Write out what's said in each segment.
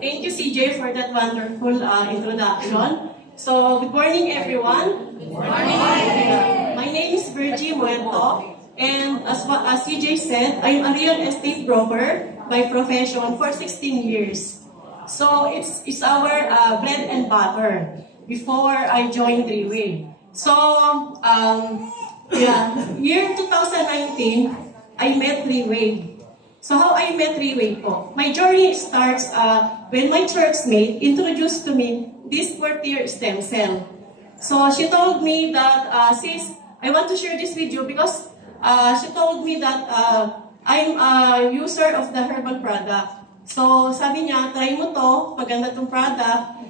Thank you, CJ, for that wonderful introduction. So, good morning, everyone. Good morning. My name is Virgie Muerto, and as CJ said, I'm a real estate broker by profession for 16 years. So, it's our bread and butter before I joined Three-Way. So, year 2019, I met Three-Way. So how I met Three-Way po? My journey starts when my churchmate introduced to me this 4-tier stem cell. So she told me that, sis, I want to share this with you because she told me that I'm a user of the herbal product. So sabi niya, try mo to, maganda tong product.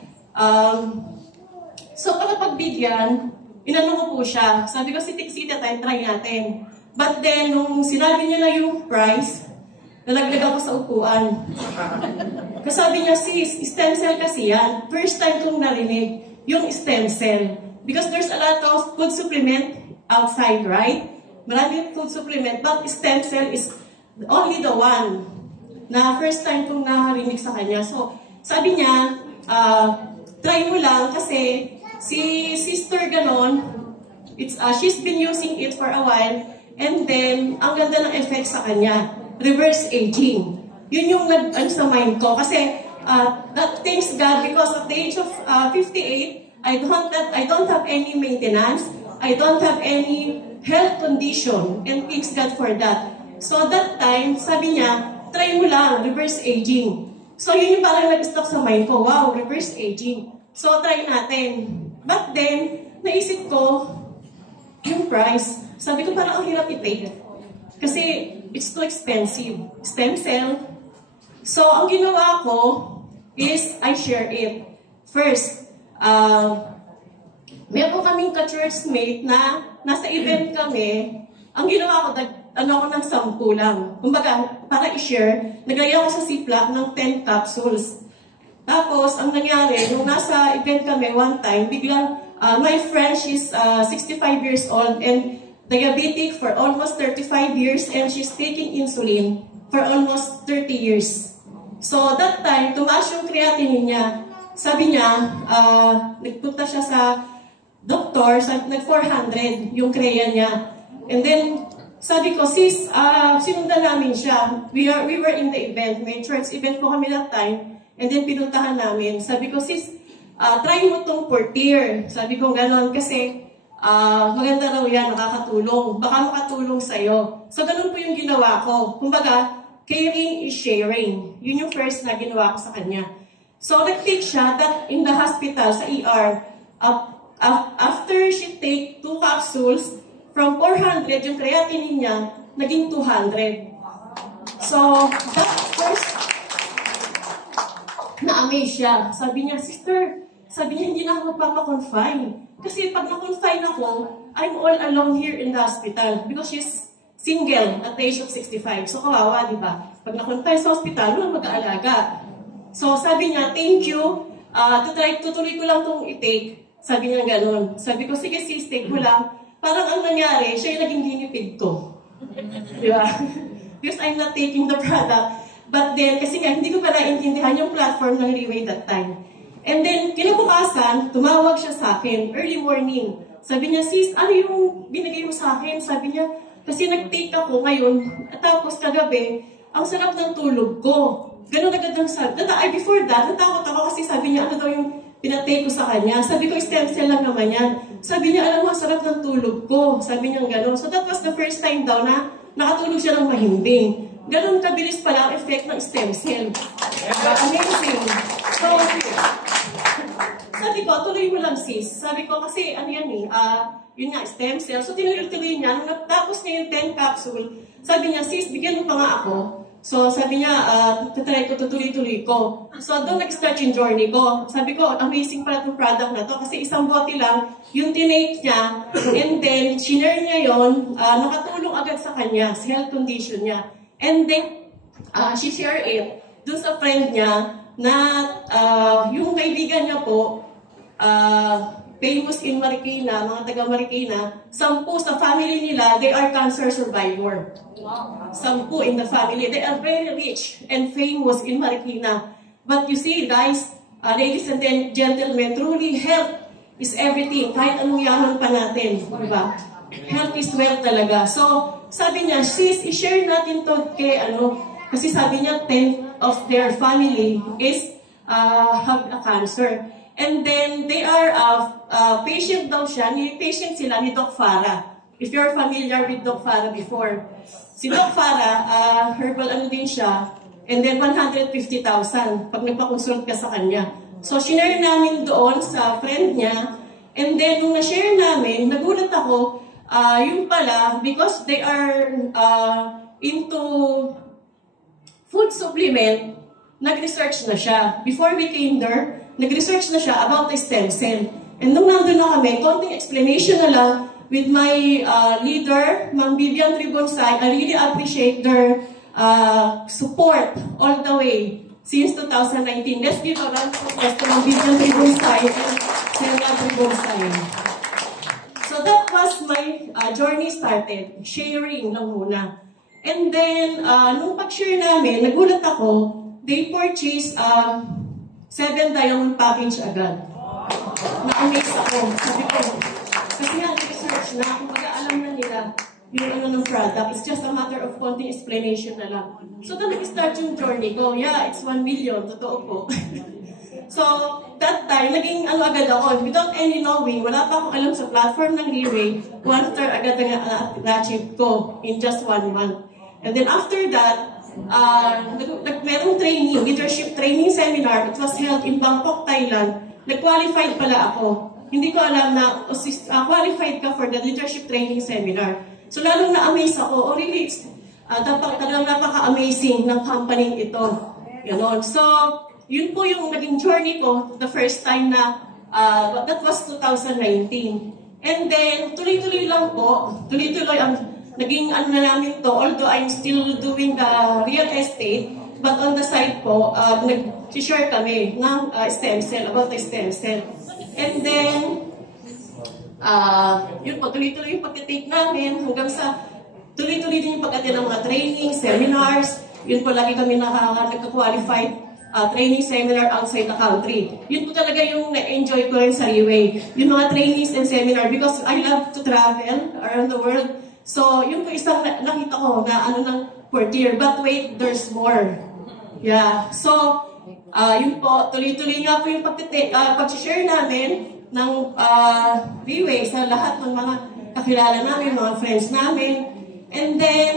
So pagpagbigyan, inano ko po siya. Sabi ko, sitik-sita tayo, try natin. But then, nung sinabi niya na yung price, nalaglag ako sa upuan. Kasi sabi niya, sis, stem cell kasi yan. First time kong narinig yung stem cell. Because there's a lot of food supplement outside, right? Maraming food supplement, but stem cell is only the one na first time kong narinig sa kanya. So, sabi niya, try mo lang kasi si Sister ganon, she's been using it for a while, and then, ang ganda ng effect sa kanya. Reverse aging. Yun yung sa mind ko. Kasi, thanks God, because at the age of 58, I don't have any maintenance. I don't have any health condition. And thanks God for that. So, that time, sabi niya, try mo lang, reverse aging. So, yun yung parang nag-stop sa mind ko. Wow, reverse aging. So, try natin. But then, naisip ko, yung price. Sabi ko, parang ang hirap i-pay. Kasi, it's too expensive. Stem cell. So, ang ginawa ko is I share it. First, meron kaming ka-churchmate na nasa event kami. Ang ginawa ko, ako ng 10 lang. Kumbaga, para i-share, naglagay ako sa Ziploc ng 10 capsules. Tapos, ang nangyari, nung nasa event kami one time, biglang, my friend, she's 65 years old and diabetic for almost 35 years and she's taking insulin for almost 30 years. So that time, tumaas yung creatinine niya. Sabi niya, nagpunta siya sa doktor, nag-400 yung crea niya. And then, sabi ko, sis, sinundan namin siya. We were in the event, may church event po kami that time. And then pinuntahan namin. Sabi ko, sis, try mo tong 4-tier. Sabi ko, ganon, kasi maganda raw yan, nakakatulong. Baka makatulong sa'yo. So, ganun po yung ginawa ko. Kumbaga, caring is sharing. Yun yung first na ginawa ko sa kanya. So, nag-take siya that in the hospital, sa ER, after she take 2 capsules, from 400, yung creatinine niya, naging 200. So, that first, na-amaze siya. Sabi niya, sister, sabi niya, hindi na ako magpapakonfine. Kasi pag na-confine ako, I'm all alone here in the hospital because she's single at the age of 65. So kawawa, di ba? Pag na-confine sa hospital, walang mag-aalaga. So sabi niya, thank you. Tutuloy ko lang itong i-take. Sabi niya gano'n. Sabi ko, sige sis, take mo lang. Parang ang nangyari, siya yung naging ginipid ko. Di ba? Because I'm not taking the product. But then, kasi nga, hindi ko pa naintindihan yung platform ng Three-Way that time. And then, kinabukasan, tumawag siya sa akin, early morning. Sabi niya, sis, ano yung binigay mo sa akin? Sabi niya, kasi nag-take ako ngayon, at tapos kagabi, ang sarap ng tulog ko. Ganun agad ng sabi. Before that, natakot ako kasi sabi niya, ano daw yung pinatake ko sa kanya. Sabi ko, stem cell lang naman yan. Sabi niya, alam mo, sarap ng tulog ko. Sabi niya gano'n. So that was the first time daw na nakatulog siya ng mahimbing. Ganun kabilis pala ang effect ng stem cell. Amazing. So, sabi ko, tuloy mo lang sis. Sabi ko, kasi ano yan yun nga, stem cell. So, tinuloy-tuloy niya. Nung natapos niya yung 10 capsule, sabi niya, sis, bigyan mo pa nga ako. So, sabi niya, tutry ko, tutuloy-tuloy ko. So, doon nag-start yung journey ko. Sabi ko, amazing pala itong product na to. Kasi isang bote lang, yung tinake niya, and then, shinare niya yon, nakatulong agad sa kanya, sa health condition niya. And then, she shared it doon sa friend niya, na yung kaibigan niya po, famous in Marikina, mga taga Marikina, 10 sa family nila, they are cancer survivor. 10 in the family. They are very rich and famous in Marikina. But you see, guys, ladies and gentlemen, truly health is everything. Kahit anong yaman pa natin, diba? Health is wealth talaga. So, sabi niya, sis, i-share natin to kay kasi sabi niya, 10 of their family is have a cancer. And then, they are patient daw siya. Patient sila ni Doc Farah. If you're familiar with Doc Farah before. Si Doc Farah, herbal din siya. And then, 150,000 pag nagpa-consult ka sa kanya. So, shinare namin doon sa friend niya. And then, nung na-share namin, nagulat ako, yung pala, because they are into food supplement, nag-research na siya. Before we came there, nag-research na siya about the stem cell. And nung nandun na kami, konting explanation na lang with my leader, Ma'am Vivian Ribonsay. I really appreciate their support all the way since 2019. Let's give a round of applause to Ma'am Vivian Ribonsay and Senator Ribonsay. So that was my journey started. Sharing lang muna. And then, nung pag-share namin, nagulat ako, they purchased 7 diamond package agad. Na-amaze ako. Sabi ko, kasi nga, research na, kung alam na nila yung ng product, it's just a matter of konting explanation na lang. So, then nag-start yung journey ko. Yeah, it's 1 million. Totoo po. So, that time, naging agad ako. Without any knowing, wala pa akong alam sa platform ng Leeway, 1/3 agad na-achieve ko in just 1 month. And then after that, merong training, leadership training seminar. It was held in Bangkok, Thailand. Nag-qualified pala ako. Hindi ko alam na qualified ka for the leadership training seminar. So lalong na-amaze ako. Really, talagang napaka-amazing ng company ito. Ganon. So, yun po yung naging journey ko the first time na, that was 2019. And then, tuloy-tuloy lang po. Tuloy-tuloy ang naging na namin to, although I'm still doing the real estate, but on the side po, nag-share kami ng stem cell, about the stem cell. And then, yun po, tuloy-tuloy yung pag-take namin hanggang sa tuloy-tuloy din yung pag-attend ng mga training, seminars. Yun po, lagi kami nagka-qualified training seminar outside the country. Yun po talaga yung na-enjoy ko rin sa Leeway. Yung mga trainings and seminar, because I love to travel around the world. So, yun po isang nakita ko na ng 4th year. But wait, there's more. Yeah. So, yun po, tuloy-tuloy nga po yung pag-share namin ng Leeway sa lahat ng mga kakilala namin, mga friends namin. And then,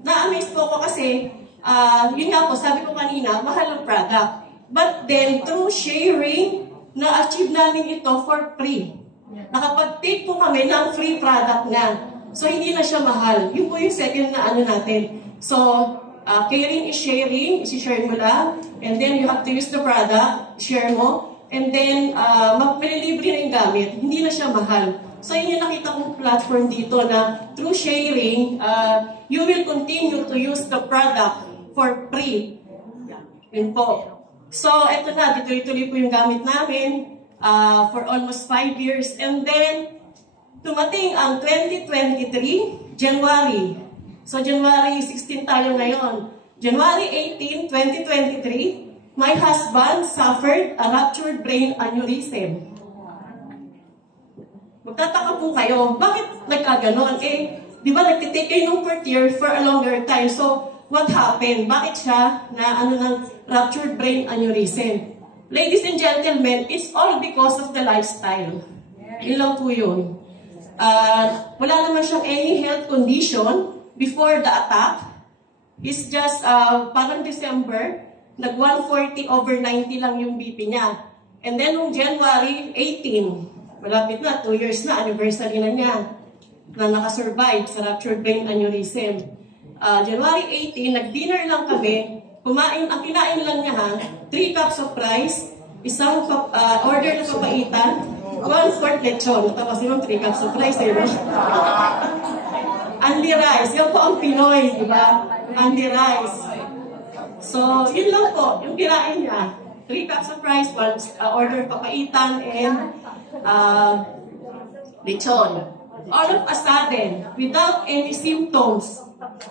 na-amaze po ako kasi, yun nga po, sabi ko kanina, mahal ang product. But then, through sharing, na-achieve namin ito for free. Nakapag-take po kami ng free product na. So, hindi na siya mahal. Yun po yung second na natin. So, caring is sharing. Isi-share mo lang. And then, you have to use the product. Share mo. And then, magpililibre na yung gamit. Hindi na siya mahal. So, yun yung nakita kong platform dito na through sharing, you will continue to use the product for free. Yun po. So, eto na. Tuloy-tuloy po yung gamit namin for almost 5 years. And then, tumating ang 2023, January. So, January 16 tayo ngayon. January 18, 2023, my husband suffered a ruptured brain aneurysm. Magtataka po kayo, bakit nagkaganon? Di ba nagtitake kayo ng 4th year for a longer time? So, what happened? Bakit siya na ng ruptured brain aneurysm? Ladies and gentlemen, it's all because of the lifestyle. Yun lang po yun. Wala naman siyang any health condition before the attack. It's just parang December, nag-140/90 lang yung BP niya. And then nung January 18, malapit na, 2 years na, anniversary na niya, na nakasurvive sa ruptured brain aneurysm. January 18, nag-dinner lang kami, ang kinain lang niya 3 cups of rice, isang order na papaitan, 1/4 lechon. Tapos yung 3 cups of rice, no? Only rice. Yan po ang Pinoy, di ba? Only rice. So, yun lang po, yung kirain niya. 3 cups of rice, 1 order papaitan, and lechon. All of a sudden, without any symptoms,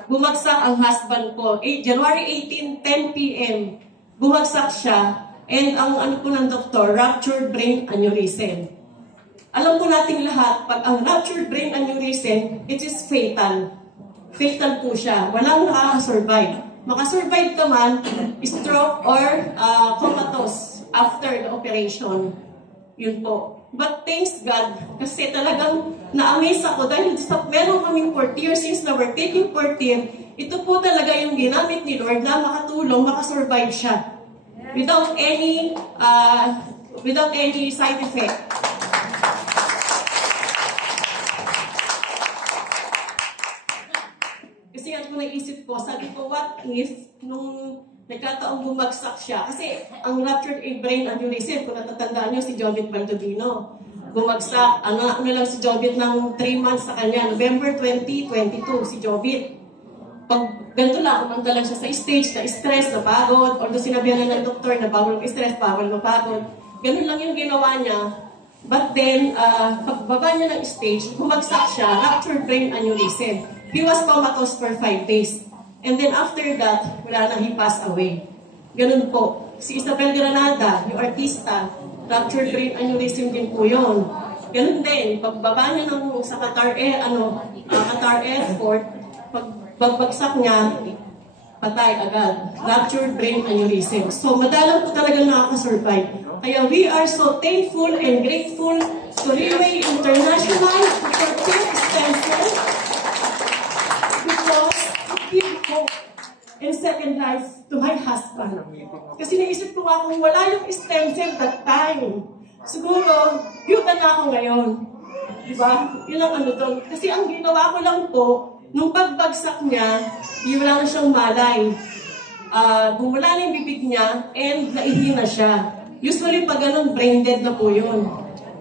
bumagsak ang husband ko. January 18, 10 p.m., bumagsak siya, and ang ano po ng doktor, ruptured brain aneurysm. Alam po nating lahat, pag ang ruptured brain aneurysm, it is fatal. Fatal po siya. Walang nakakasurvive. Makasurvive naman, stroke or comatose after the operation. Yun po. But thanks God, kasi talagang na-amaze ako dahil meron kaming portier, since na we're taking portier, ito po talaga yung ginamit ni Lord na makatulong, makasurvive siya. Without any side effect. Kasi at kung naisip ko, sabi ko, what if nung nagkataong bumagsak siya? Kasi ang ruptured brain aneurysm, kung natatandaan niyo si Jovit Baldovino, bumagsak, ano lang si Jovit ng 3 months sa kanya, November 2022, si Jovit. Pag ganito lang, kumanda lang siya sa stage, na stress, na pagod, although sinabihan na ng doktor na bawal mag-stress, bawal mapagod. Ganun lang yung ginawa niya. But then, pagbaba niya ng stage, bumagsak siya, ruptured brain aneurysm. He was comatose for 5 days. And then after that, wala na, he passed away. Ganun po. Si Isabel Granada, yung artista, ruptured brain aneurysm din po yun. Ganun din, pagbaba niya sa Qatar Airport, pagbagsak niya, patay agad. Ruptured brain aneurysm. So, madalang po talaga nakakasurvive. Kaya we are so thankful and grateful to Railway International for their extension because it gave hope and second life to my husband. Kasi naisip ko nga kung wala yung stem cell that time, siguro, yuta na ako ngayon. Diba? Yun ang ano doon. Kasi ang ginawa ko lang po, nung pagbagsak niya, wala na siyang malay. Bumula na yung bibig niya, and naihina siya. Usually, pag ganun, brain dead na po yun.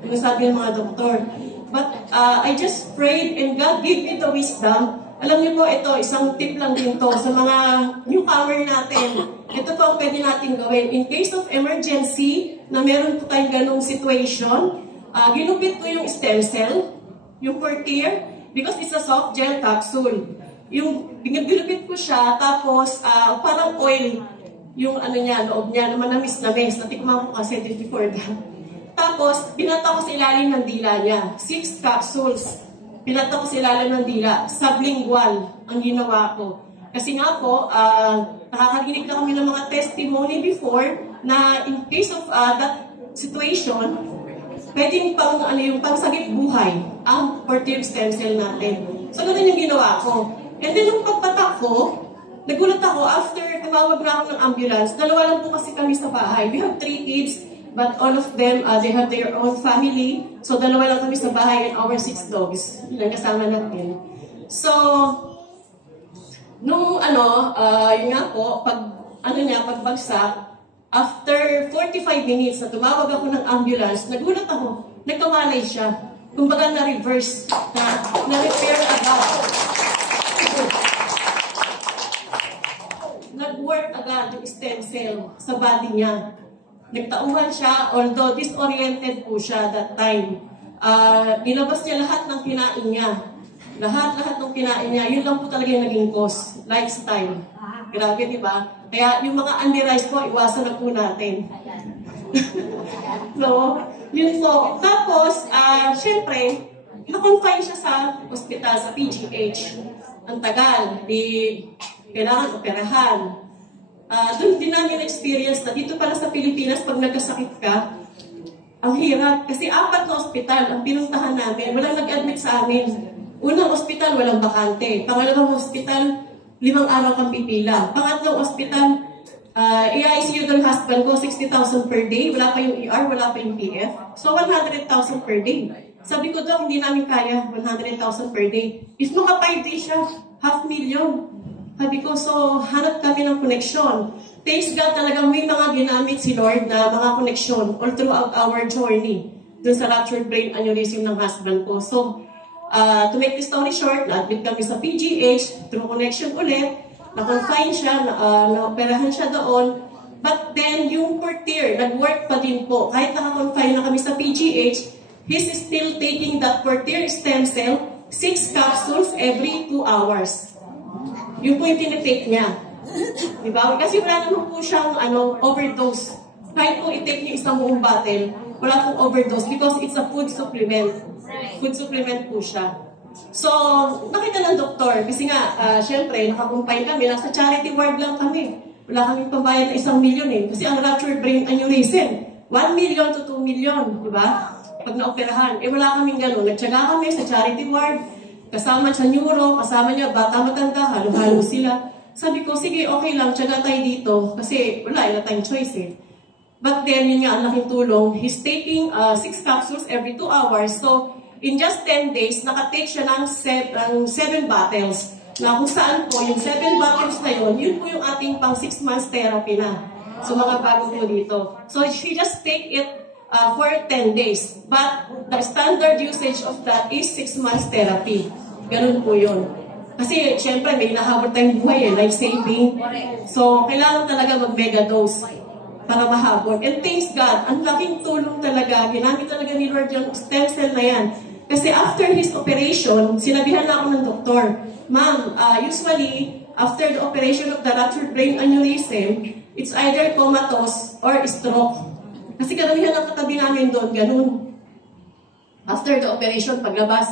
Yung sabi ng mga doktor. But I just prayed, and God gave me the wisdom. Alam niyo po, ito, isang tip lang din to sa mga newcomer natin. Ito po ang pwede natin gawin. In case of emergency, na meron po tayong ganung situation, ginupit ko yung stem cell, yung portier, because it's a soft gel capsule. Yung ginupit ko siya, tapos parang oil, yung ano niya, loob niya, na manamis-namis. Natikman ko kasi before that. Tapos, pinata ko sa ilalim ng dila niya. 6 capsules. Pinata ko sa ilalim ng dila. Sublingual ang ginawa ko. Kasi nga po, nakakaginig na kami ng mga testimony before na in case of that situation, pwedeng yung pangsagip buhay ang portier stem cell natin. So, ganun yung ginawa ko. And then, nung pagpatak ko, nagulat ako after tumawag na ako ng ambulance. Dalawa lang po kasi kami sa bahay. We have 3 kids, but all of them, they have their own family. So, dalawa lang kami sa bahay and our 6 dogs. Yun ang kasama natin. So, nung yun nga po, pagbagsak, after 45 minutes na tumawag ako ng ambulance, nagulat ako, nagkamalay siya. Kumbaga na-reverse, na-repair agad. Nag-work agad yung stem cell sa body niya. Nagtauhan siya, although disoriented po siya that time. Nilabas niya lahat ng kinain niya. Lahat ng kinain niya, yun lang po talaga yung naging cause. Lifestyle. Grabe, di ba? Kaya yung mga unli-rice po, iwasan na po natin. So, yun po. Tapos, syempre, na-confine siya sa hospital, sa PGH. Ang tagal, kailangan operahan. Doon din namin experience na dito pala sa Pilipinas, pag nagkasakit ka, ang hirap. Kasi 4 na ospital ang pinuntahan namin. Walang nag-admit sa amin. Unang ospital, walang bakante. Pangalawang ospital, 5 araw kang pipila. Pangatlong ospital, i-ICU ng husband ko, 60,000 per day. Wala pa yung ER, wala pa yung PF. So, 100,000 per day. Sabi ko daw, hindi namin kaya 100,000 per day. If maka 5 days siya, 500,000. Sabi ko, so, hanap kami ng connection. Thanks God, talagang may mga ginamit si Lord na mga connection all throughout our journey dun sa ruptured brain aneurysm ng husband ko. So, to make the story short, na-admit kami sa PGH, through connection ulit, na-confine siya, na-operahan siya doon. But then, yung portier, nag-work pa din po. Kahit naka-confine na kami sa PGH, he's still taking that portier stem cell, 6 capsules every 2 hours. Yun po yung tinitake niya. Diba? Kasi wala naman po siyang overdose. Kahit po i-take niyo isang buong bottle, wala pong overdose because it's a food supplement. Food supplement po siya. So, nakita ng doktor, kasi nga, syempre, nakakumpay kami, nasa charity ward lang kami. Wala kaming pambayad na 1 million eh. Kasi ang ruptured brain aneurysm, 1 million to 2 million, di ba? Pag naoperahan. Eh, wala kaming gano'n. Nagtsaga kami sa charity ward, kasama sa neuro, kasama niya, bata matanda, halo-halo sila. Sabi ko, sige, okay lang, tsaga tayo dito. Kasi wala tayong choice eh. But then, yun nga, ang laking tulong. He's taking 6 capsules every 2 hours. So, in just 10 days, nakatake siya ng 7 bottles. Na kung saan po, yung 7 bottles na yun po yung ating pang 6 months therapy na. So, mga bago po dito. So, she just take it for 10 days. But, the standard usage of that is 6 months therapy. Ganun po yun. Kasi, syempre, may nahabot tayong buhay life-saving. So, kailangan talaga mag-mega dose para mahabol. And thanks God, ang laking tulong talaga. Ginamit talaga ni Lord yung stem cell na yan. Kasi after his operation, sinabihan na ako ng doktor, Ma'am, usually, after the operation of the ruptured brain aneurysm, it's either comatose or stroke. Kasi karamihan ang katabi namin doon, ganun. After the operation, paglabas,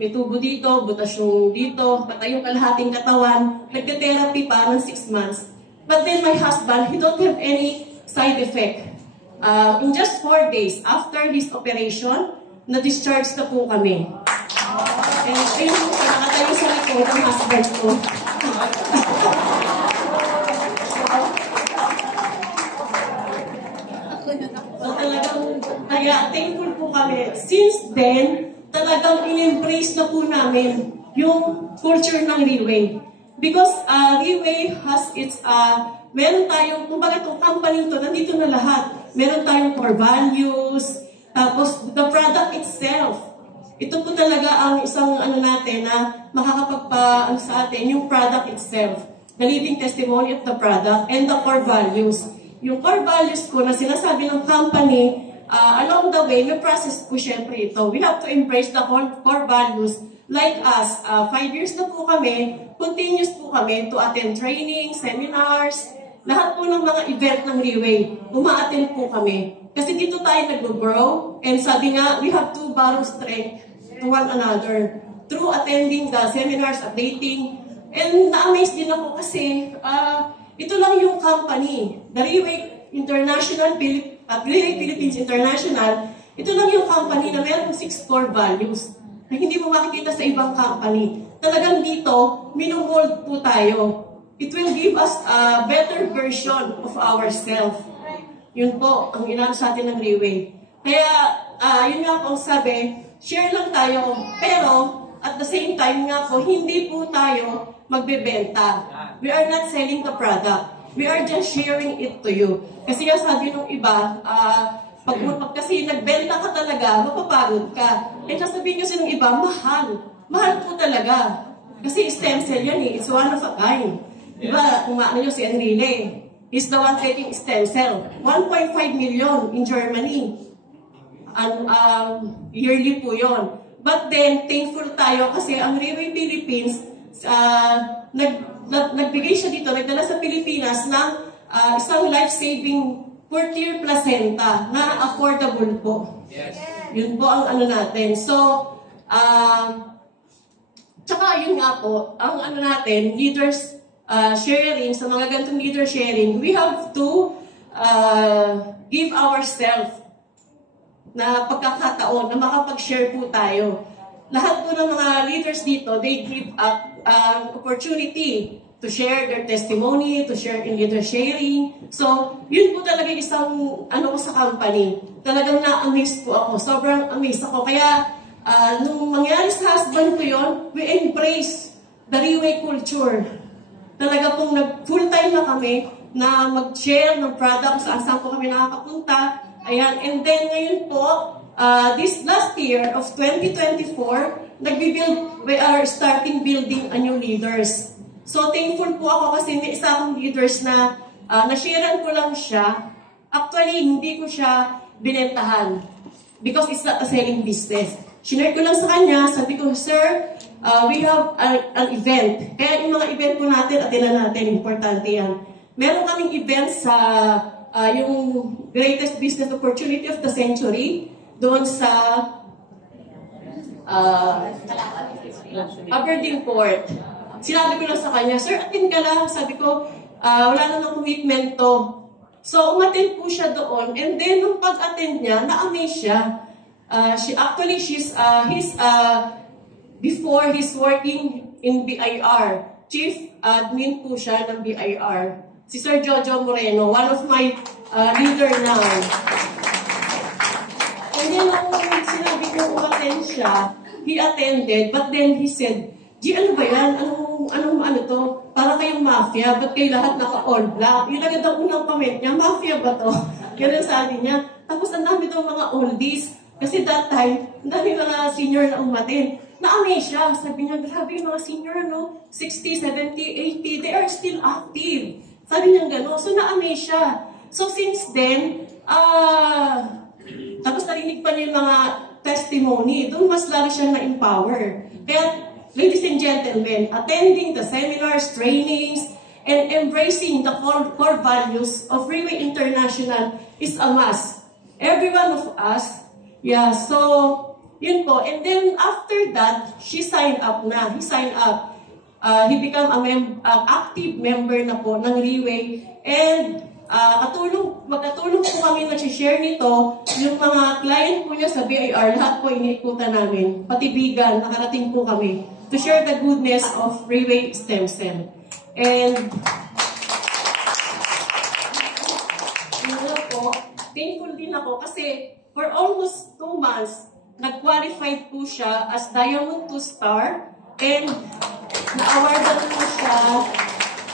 may tubo dito, butas yung dito, patay yung kalahating katawan, nagte-therapy pa ng 6 months. But then my husband, he don't have any side effect. In just 4 days after his operation, na-discharge na po kami. And ayun po, nakatayo sa likod ang husband ko. So talagang, kaya thankful po kami. Since then, talagang in-embrace na po namin yung culture ng Reway. Because Reway has its, meron tayong, kumbaga itong company to, nandito na lahat. Meron tayong core values, tapos the product itself. Ito po talaga ang isang natin na makakapagpa sa atin, yung product itself. The living testimony of the product and the core values. Yung core values ko na sinasabi ng company, along the way, may process po syempre ito. We have to embrace the core values. Like us, 5 years na po kami, continuous po kami to attend training, seminars, lahat po ng mga event ng Reway, uma-attend po kami. Kasi dito tayo nag-grow, and sabi nga, we have to borrow strength to one another through attending the seminars, updating, and na-amaze din ako kasi ito lang yung company, the Reway International, Reway Philippines International, ito lang yung company na mayroong 6 core values na hindi mo makikita sa ibang company. Talagang dito, minumold po tayo. It will give us a better version of ourselves. Yun po, ang inano sa atin ng Reway. Kaya, yun nga po sabi, share lang tayo, pero at the same time nga po, hindi po tayo magbebenta. We are not selling the product. We are just sharing it to you. Kasi nga sabi nung iba, pag kasi nagbenta ka talaga, mapapagod ka. Eh sasabihin kasi ng iba, mahal. Mahal po talaga. Kasi stem cell yan eh, it's one of a kind. Diba, kung maano nyo si Enrile, he's the one taking stem cell. 1.5 million in Germany. Yearly po yon. But then, thankful tayo kasi ang Reway Philippines, nagbigay siya dito, nagdala sa Pilipinas ng isang life-saving 4-tier placenta na affordable po. Yes. Yun po ang natin. So, tsaka yun nga po, ang natin, leaders sharing, sa mga ganitong leader sharing, we have to give ourselves na pagkakataon na makapag-share po tayo. Lahat po ng mga leaders dito, they give an opportunity to share their testimony, to share in leader sharing. So, yun po talaga isang ko sa company. Talagang na-amaze po ako. Sobrang amazed ako. Kaya, nung mangyari sa husband ko yun, we embrace the Reway culture. Talaga pong full-time na kami na mag-share ng product saan po kami nakakapunta. Ayan. And then ngayon po, this last year of 2024, we are starting building a new leaders. So thankful po ako kasi may isa akong leaders na nasharean ko lang siya. Actually, hindi ko siya binentahan because it's not a selling business. Shinare ko lang sa kanya, sabi ko, Sir, we have an event. Kaya yung mga event po natin, atinan natin, importante yan. Meron kaming event sa yung greatest business opportunity of the century, doon sa Aberdeen Port. Sinabi ko lang sa kanya, Sir, attend ka lang. Sabi ko, wala namang commitment to. So, umattend po siya doon. And then, nung pag-attend niya, na-amaze siya. Before he's working in BIR. Chief admin po siya ng BIR. Si Sir Jojo Moreno, one of my leader now. And then, nung sinabi ko umattend siya, he attended, but then he said, ano ba yan? Ano to? Para kayong mafia, ba't kayo lahat naka-all black? Yung agad ang unang comment niya, mafia ba to? Ganun sabi niya. Tapos ang dami daw mga oldies. Kasi that time, ang dami mga senior na umatin. Na-amaze siya. Sabi niya, grabe yung mga senior, no? 60, 70, 80, they are still active. Sabi niya gano'n. So na-amaze siya. So since then, tapos narinig pa niya yung mga testimony. Doon mas lalo siya na-empower. Kaya, ladies and gentlemen, attending the seminars, trainings, and embracing the core values of Freeway International is a must. Every one of us, yeah, so, yun po. And then, after that, she signed up na. He signed up. He became active member na po ng Freeway. And, magkatulong po kami nag-share nito, yung mga client po niya sa BIR, lahat po iniikutan namin. Pati vegan, nakarating po kami to share the goodness of Freeway Stem Cell. And, thankful din ako kasi for almost 2 months, nag-qualified po siya as Diamond 2 Star and na-awardan po siya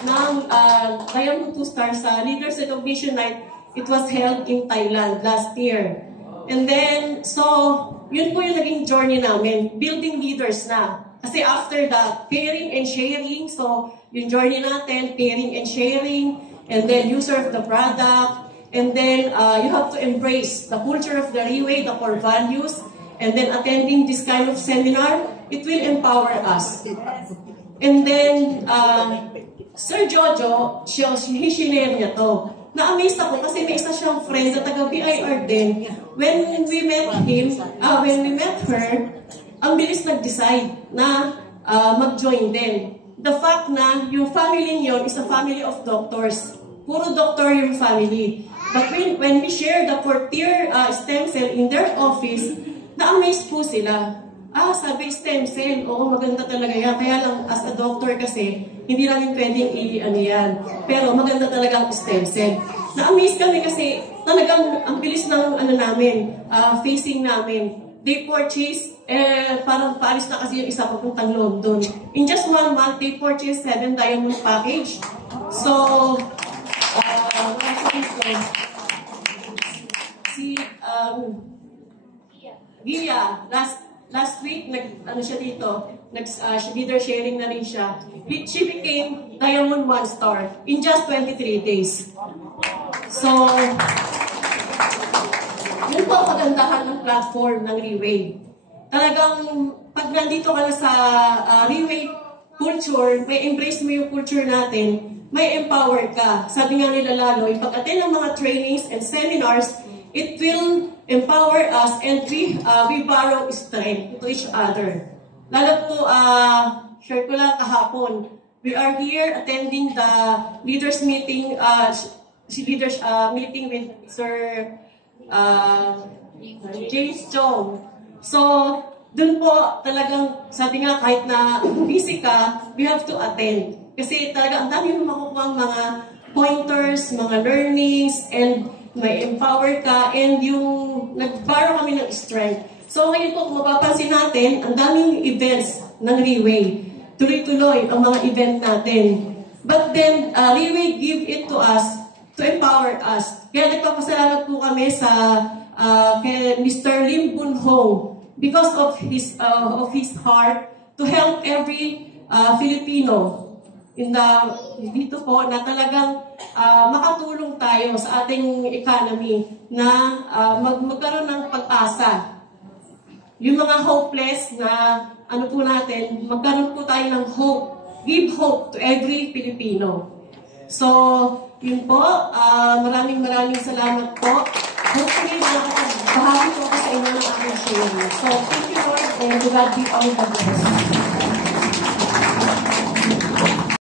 ng Diamond 2 Star sa Leaders Recognition Night. It was held in Thailand last year. And then, so, yun po yung naging journey namin, building leaders na. Kasi after that, pairing and sharing, so yung journey natin, pairing and sharing, and then user of the product, and then you have to embrace the culture of the Freeway, the core values, and then attending this kind of seminar, it will empower us. And then, Sir Jojo, he-share niya to. Na-amaze ako kasi may isa siyang friend na taga-BIR din. When we met her, ang bilis nag-decide na mag-join din. The fact na yung family niyo is a family of doctors. Puro doctor yung family. But when we share the 4-tier stem cell in their office, na-amaze po sila. Sabi stem cell, oo, maganda talaga yan. Kaya lang, as a doctor kasi, hindi namin pwedeng i-ano yan. Pero maganda talaga ang stem cell. Na-amaze kami kasi talagang ang bilis ng facing namin. They purchase, parang paalis na kasi yung isa papuntang London. In just 1 month, they purchased 7 diamond package. So, si Gia, last week, siya dito, leader sharing na rin siya. She became Diamond 1 Star in just 23 days. So, yun po ang kagandahan ng platform ng Freeway. Talagang, pag nandito ka na sa Freeway culture, may embrace mo yung culture natin, may empower ka. Sabi nga nila lalo, pag-attend ng mga trainings and seminars, it will empower us and we borrow strength to each other. Lalo po, share ko lang kahapon, we are here attending the leaders meeting, meeting with Sir James Chong. So, dun po talagang, sabi nga kahit na busy ka, we have to attend. Kasi talaga ang dami mo makukuha mga pointers, mga learnings, and may empower ka, and yung nag-borrow kami ng strength. So ngayon po, kung mapapansin natin, ang daming events ng Freeway. Tuloy-tuloy ang mga event natin. But then, Freeway give it to us to empower us. Kaya nagpapasalamat po kami sa kay Mr. Lim Boon Hong because of his heart to help every Filipino dito po na talagang tayo sa ating economy na magkaroon ng pag-asa. Yung mga hopeless na ano po natin, magkaroon po tayo ng hope. Give hope to every Filipino. So, yun po. Maraming salamat po. Hopefully, nakakapagbahagi po ako sa inyo ng aking sharing. So, thank you Lord and to God be all the blessings.